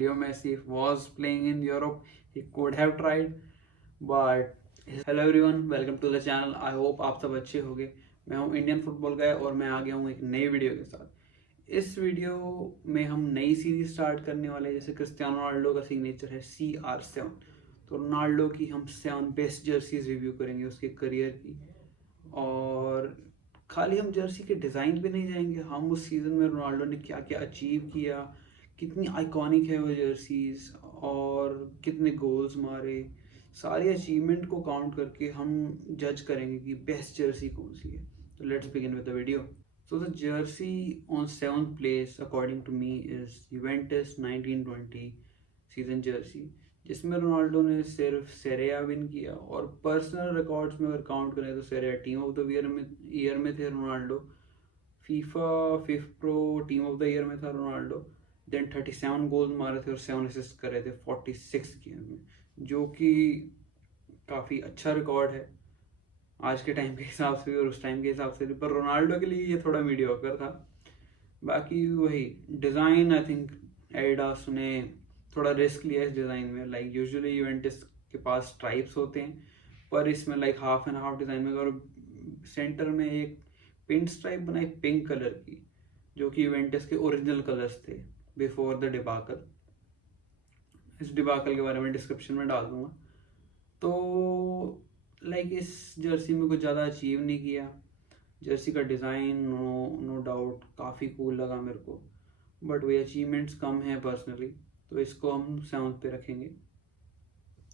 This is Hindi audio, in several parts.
Leo Messi was playing in Europe, he could have tried, but hello everyone, welcome to the channel. I hope आप सब अच्छे होंगे. मैं हूं इंडियन फुटबॉल गाय और मैं आ गया हूं एक नई वीडियो के साथ. इस वीडियो में हम नई सीरीज स्टार्ट करने वाले हैं. जैसे क्रिस्टियानो रोनाल्डो का सिग्नेचर है CR7, तो रोनाल्डो की हम 7 बेस्ट जर्सीज रिव्यू करेंगे उसके करियर की. और खाली हम जर्सी के डिज़ाइन पे नहीं जाएंगे, हम उस सीज़न में रोनाल्डो ने क्या क्या अचीव किया, कितनी आइकॉनिक है वो जर्सीज और कितने गोल्स मारे, सारे अचीवमेंट को काउंट करके हम जज करेंगे कि बेस्ट जर्सी कौन सी है. तो let's begin with the video. So the jersey on 7th place according to me is Juventus 1920 season jersey, जिसमें रोनाल्डो ने सिर्फ सेरिया विन किया. और पर्सनल रिकॉर्ड्स में अगर काउंट करें तो सेरिया टीम ऑफ द ईयर में थे Ronaldo. FIFA fifth pro team of the year में था रोनाल्डो. देन 37 गोल मारे थे और 7 असिस्ट करे थे 46 गेम में, जो कि काफ़ी अच्छा रिकॉर्ड है आज के टाइम के हिसाब से भी और उस टाइम के हिसाब से भी. पर रोनाल्डो के लिए ये थोड़ा मीडियोकर था. बाकी वही डिज़ाइन, आई थिंक एडिडास ने थोड़ा रिस्क लिया इस डिज़ाइन में. लाइक यूजुअली यूवेंटस के पास स्ट्राइप्स होते हैं, पर इसमें like half and half design में और सेंटर में एक पिन स्ट्राइप बनाई पिंक कलर की, जो कि यूवेंटस के ओरिजिनल कलर्स थे बिफोर द डिबाकल. इस डिबाकल के बारे में डिस्क्रिप्शन में डाल दूंगा. तो लाइक इस जर्सी में कुछ ज़्यादा अचीव नहीं किया. जर्सी का डिज़ाइन नो डाउट काफ़ी कूल लगा मेरे को, बट वही अचीवमेंट्स कम हैं पर्सनली, तो इसको हम 7th पे रखेंगे.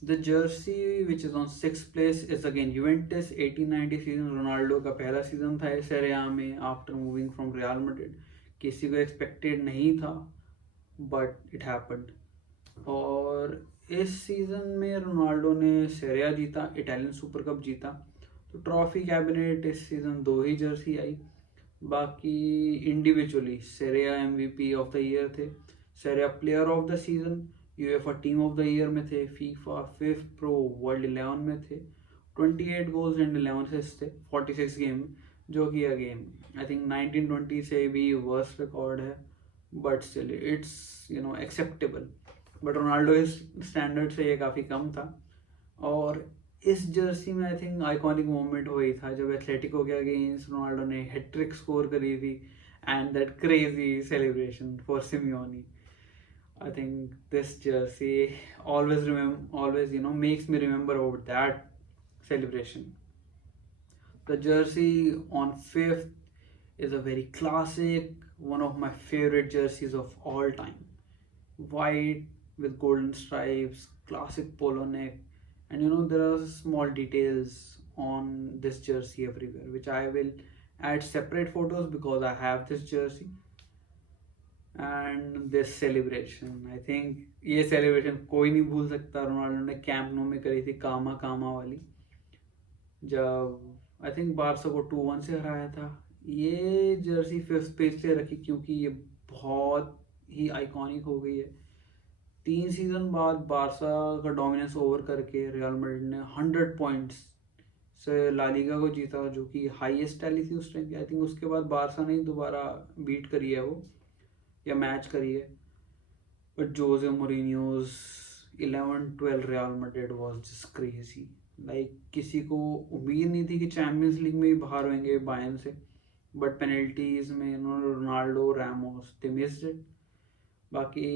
The Jersey which is on 6th place is again Juventus 1890 season. Ronaldo का पहला सीजन था इस सेrie A में after moving from real Madrid. किसी को एक्सपेक्टेड नहीं था, बट इट हैपेंड. और इस सीज़न में रोनाल्डो ने सेरिया जीता, इटालियन सुपर कप जीता. तो ट्रॉफी कैबिनेट इस सीज़न 2 ही जर्सी आई. बाकी individually Serie A MVP of the year थे, Serie A player of the season, UEFA team of the year में थे, फीफा फिफ्थ प्रो वर्ल्ड 11 में थे. 28 गोल्स एंड 11 असिस्ट थे 46 गेम में, जो कि अगेन आई थिंक 1920 से भी वर्स्ट रिकॉर्ड है, but still it's acceptable. But Ronaldo इस स्टैंडर्ड से ये काफ़ी कम था. और इस जर्सी में आई थिंक आइकॉनिक मोमेंट वही था जब एथलेटिको के अगेंस्ट रोनाल्डो ने हैट्रिक स्कोर करी थी, and that crazy celebration for Simeone. I think this jersey always makes me remember about that celebration. The jersey on 5th is a very classic, one of my favorite jerseys of all time. White with golden stripes, classic polo neck, and there are small details on this jersey everywhere, which I will add separate photos because I have this jersey. And this celebration, I think ये सेलिब्रेशन कोई नहीं भूल सकता. रोनाल्डो ने कैंप नो में करी थी कामा कामा वाली, जब आई थिंक बारसा को 2-1 से हराया था. ये जर्सी 5th पेज पे रखी क्योंकि ये बहुत ही आइकॉनिक हो गई है. 3 सीजन बाद बारसा का डोमिनेंस ओवर करके रियल मैड्रिड ने 100 पॉइंट्स से ला लीगा को जीता, जो कि हाईएस्ट टैली थी उस टाइम की. आई थिंक उसके बाद बारसा ने दोबारा बीट करी है वो, या मैच करी है. But Jose Mourinho's 11-12 Real Madrid was just crazy. Like किसी को उम्मीद नहीं थी कि चैंपियंस लीग में भी बाहर होंगे बायर्न से, बट पेनल्टीज में Ronaldo Ramos they missed it. बाकी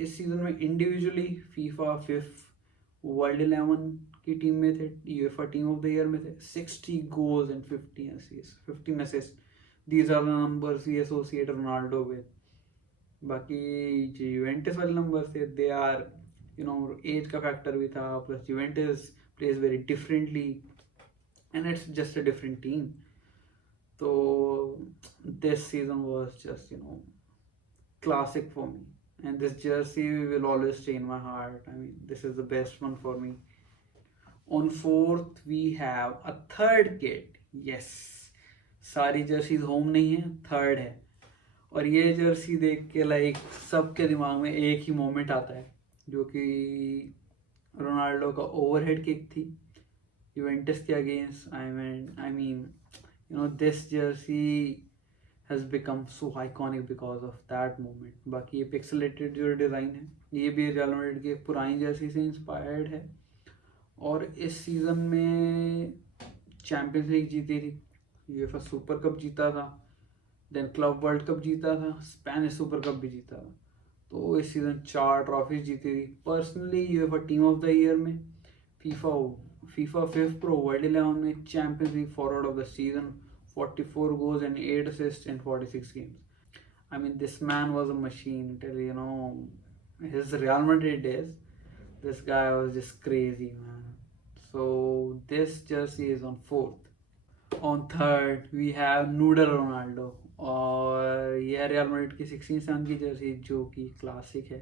इस सीजन में इंडिविजुअली फीफा फिफ्थ वर्ल्ड 11 की टीम में थे, UEFA team of the year में थे. 60 goals and 15 assist. These are the numbers we associate Ronaldo with. बाकी जो यूवेंटस वाले नंबर थे, दे आर एज का फैक्टर भी था, plus Juventus plays very differently and it's just a different team. तो this season was just classic for me, and this jersey will always stay in my heart. I mean, this is the best one for me. On 4th we have a third kit. Yes, सारी जर्सीज होम नहीं है, थर्ड है. और ये जर्सी देख के लाइक सबके दिमाग में एक ही मोमेंट आता है, जो कि रोनाल्डो का ओवरहेड किक थी यूवेंटस के against. I mean this Jersey has become so iconic because of that moment. बाकी ये पिक्सलेटेड जो डिज़ाइन है ये भी रियल मैड्रिड की एक पुरानी जर्सी से इंस्पायर्ड है। और इस सीज़न में चैंपियंस लीग जीती थी, यूएफए सुपर कप जीता था, देन क्लब वर्ल्ड कप जीता था, स्पेनिश सुपर कप भी जीता था। तो इस सीज़न 4 ट्रॉफीज जीती थी। Personally UEFA team of the year में, FIFA FIFA fifth pro world 11 में Champions League forward of the season, 44 goals and 8 assists in 46 games. I mean, this man was a machine till, his Real Madrid days. This guy was just crazy, man. So this jersey is on fourth. On third we have Noodle Ronaldo, और यह रियल मैड्रिड की 16-7 की जर्सी जो कि क्लासिक है,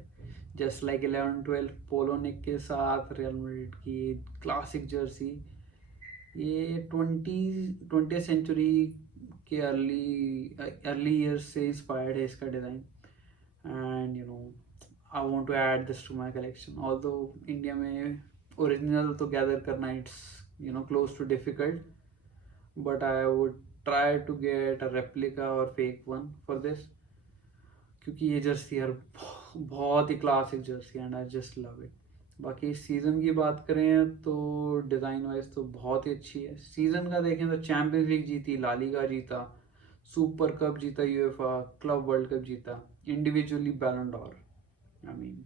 जस्ट लाइक 11-12 पोलो निक के साथ रियल मैड्रिड की क्लासिक जर्सी। ये 20th सेंचुरी के अर्ली ईयर्स से इंस्पायर्ड है इसका design. And I want to add this to my collection. Although India में ओरिजिनल तो गैदर करना it's close to difficult, but I would try to get a replica or fake one for this, क्योंकि ये जर्सी यार बहुत ही classic jersey and I just love it. बाकी इस सीज़न की बात करें तो डिज़ाइन वाइज तो बहुत ही अच्छी है। सीज़न का देखें तो चैंपियंस लीग जीती, ला लीगा जीता, सुपर कप जीता, यूएफए क्लब वर्ल्ड कप जीता, individually Ballon d'Or I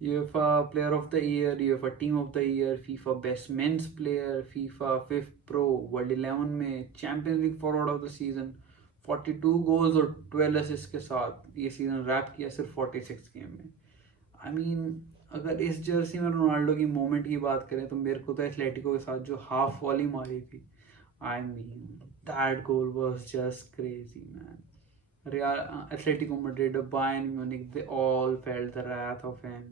UEFA Player of the Year, UEFA Team of the Year, FIFA Best Men's Player, FIFA Fifth Pro World 11 में Champions League Forward of the Season, 42 goals और 12 assists के साथ ये सीजन रैप किया सिर्फ 46 गेम में। आई मीन अगर इस जर्सी में रोनाल्डो की मोमेंट की बात करें तो मेरे को तो एथलेटिको के साथ जो हाफ वॉली मारी थी, I mean that goal was just crazy man. Real Atletico Madrid, Bayern Munich, they all felt the wrath of him.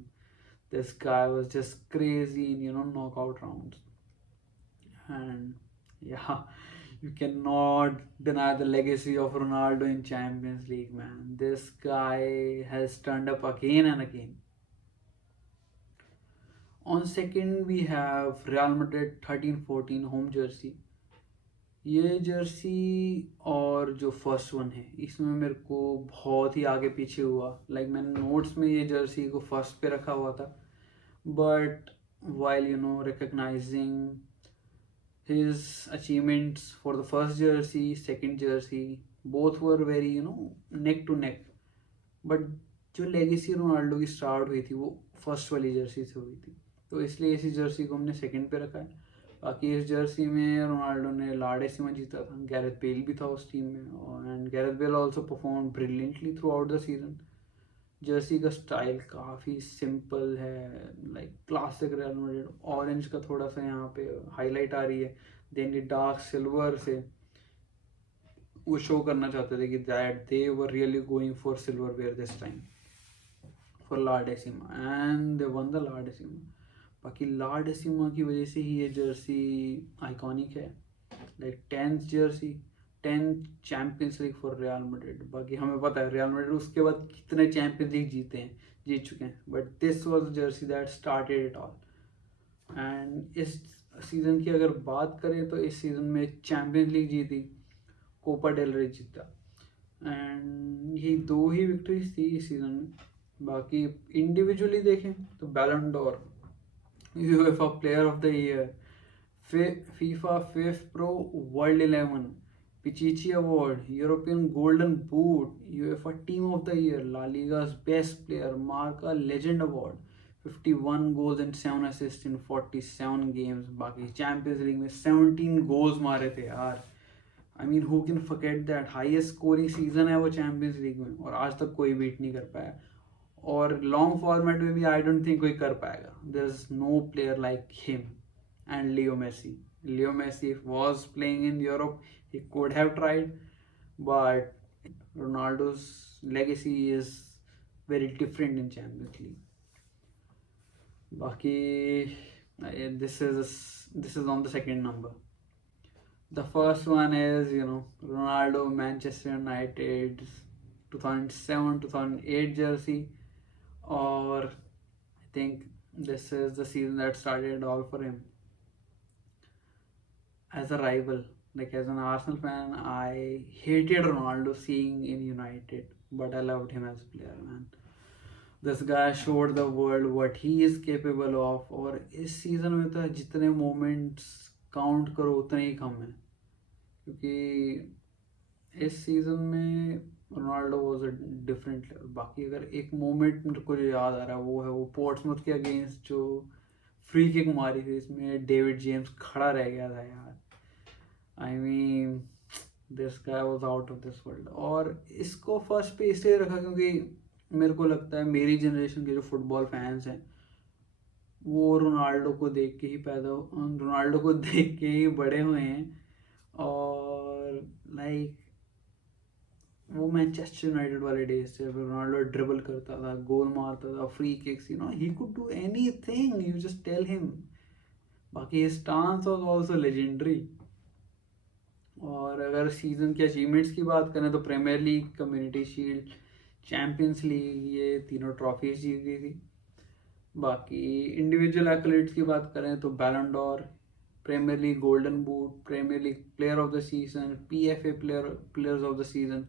This guy was just crazy in knockout rounds, and yeah, you cannot deny the legacy of Ronaldo in Champions League, man. This guy has turned up again and again. On second we have Real Madrid 13-14 home jersey. ये जर्सी और जो फर्स्ट वन है इसमें मेरे को बहुत ही आगे पीछे हुआ। मैंने नोट्स में ये जर्सी को फर्स्ट पे रखा हुआ था, but while recognizing his achievements for the first jersey, second jersey, both were very neck to neck, but जो लेगेसी रोनाल्डो की स्टार्ट हुई थी वो फर्स्ट वाली जर्सी से हुई थी, तो इसलिए इसी जर्सी को हमने सेकंड पे रखा है। बाकी इस जर्सी में रोनाल्डो ने ला डेसिमा जीता था, गैरेथ बेल भी था उस टीम में, and Gareth Bale also perform brilliantly through out the season. Jersey का स्टाइल काफ़ी सिंपल है, क्लासिक रियल मैड्रिड। ऑरेंज का थोड़ा सा यहाँ पे हाईलाइट आ रही है, देन ये डार्क सिल्वर से वो शो करना चाहते थे कि that they were really going for silverware this time for La Decima, and they won the La Decima. बाकी ला डेसिमा की वजह से ही ये जर्सी आइकॉनिक है, 10th Jersey, 10th champions league for real Madrid. बाकी हमें पता है रियल मैड्रिड उसके बाद कितने चैंपियंस लीग जीत चुके हैं, but this was Jersey that started it all. And इस सीज़न की अगर बात करें तो इस सीज़न में चैंपियंस लीग जीती, कोपा डेल रे जीता, एंड यही 2 ही विक्ट्रीज थी इस सीज़न में। बाकी इंडिविजुअली देखें तो Ballon Dar, UEFA Player of the Year, FIFA Fifth Pro World 11, Pichichi Award, European Golden Boot, UEFA Team of the Year, La Liga's Best Player, Marca Legend Award, 51 goals and 7 assists in 47 games. बाकी चैंपियंस लीग में 17 गोल्स मारे थे यार। I mean who can forget that, highest scoring season है वो चैंपियंस लीग में, और आज तक कोई बीट नहीं कर पाया, और लॉन्ग फॉर्मेट में भी आई डोंट थिंक कोई कर पाएगा। There is no player like him and Leo Messi was playing in Europe, he could have tried, but Ronaldo's legacy is very different in Champions League. बाकी this is on the second number. The first one is Ronaldo Manchester United 2007-2008 jersey, or I think this is the season that started it all for him. As a rival, as an Arsenal fan, I hated Ronaldo seeing in United, but I loved him as a player, man. This guy showed the world what he is capable of. और इस सीजन में तो जितने मोमेंट्स काउंट करो उतने ही कम है, क्योंकि इस सीजन में Ronaldo was a different level. बाकी अगर एक मोमेंट मेरे को जो याद आ रहा है वो है वो पोर्ट्समouth के अगेंस्ट जो फ्री किक मारी थी, इसमें डेविड जेम्स खड़ा रह गया था यार। I mean this guy was out of this world. और इसको फर्स्ट पे इसलिए रखा क्योंकि मेरे को लगता है मेरी जनरेशन के जो फुटबॉल फैंस हैं वो रोनाल्डो को देख के ही रोनाल्डो को देख के ही बड़े हुए हैं। और लाइक वो मैनचेस्टर यूनाइटेड वाले डेज थे, रोनाल्डो ड्रिबल करता था, गोल मारता था, free kicks, he could do anything, you just tell him. बाकी his stance was also legendary. और अगर सीजन के अचीवमेंट्स की बात करें तो Premier League, community shield, Champions League, ये तीनों ट्रॉफीज जीत गई थी। बाकी इंडिविजुअल एक्colades की बात करें तो Ballon d'Or, premier league golden boot, premier league player of the season, PFA players of the season,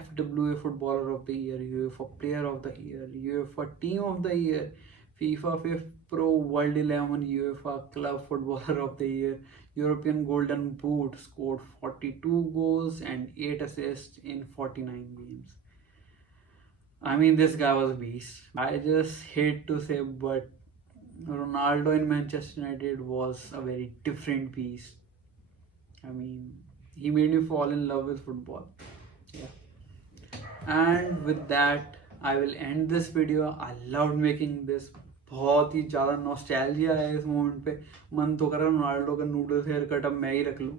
FWA footballer of the year, UEFA player of the year, UEFA team of the year, FIFA fifth pro world 11, UEFA club footballer of the year, European golden boot, scored 42 goals and 8 assists in 49 games. I mean, this guy was a beast. I just hate to say, but Ronaldo in Manchester United was a very different beast. I mean, he made me fall in love with football. Yeah. And with that, I will end this video. I loved making this. बहुत ही ज़्यादा नॉस्टैल्जिया है इस मोमेंट पे। मन तो कर रहा है रोनाल्डो का नूडल्स हेयर कट अब मैं ही रख लूँ।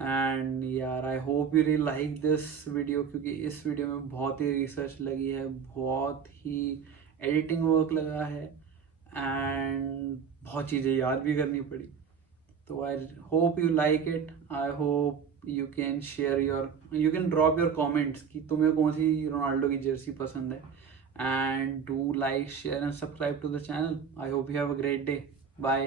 एंड यार आई hope you really like this video, क्योंकि इस वीडियो में बहुत ही रिसर्च लगी है, बहुत ही एडिटिंग वर्क लगा है एंड बहुत चीज़ें याद भी करनी पड़ी। तो I hope you like it. I hope you can you can drop your comments कि तुम्हें कौन सी रोनाल्डो की जर्सी पसंद है। And do like, share and subscribe to the channel. I hope you have a great day. Bye.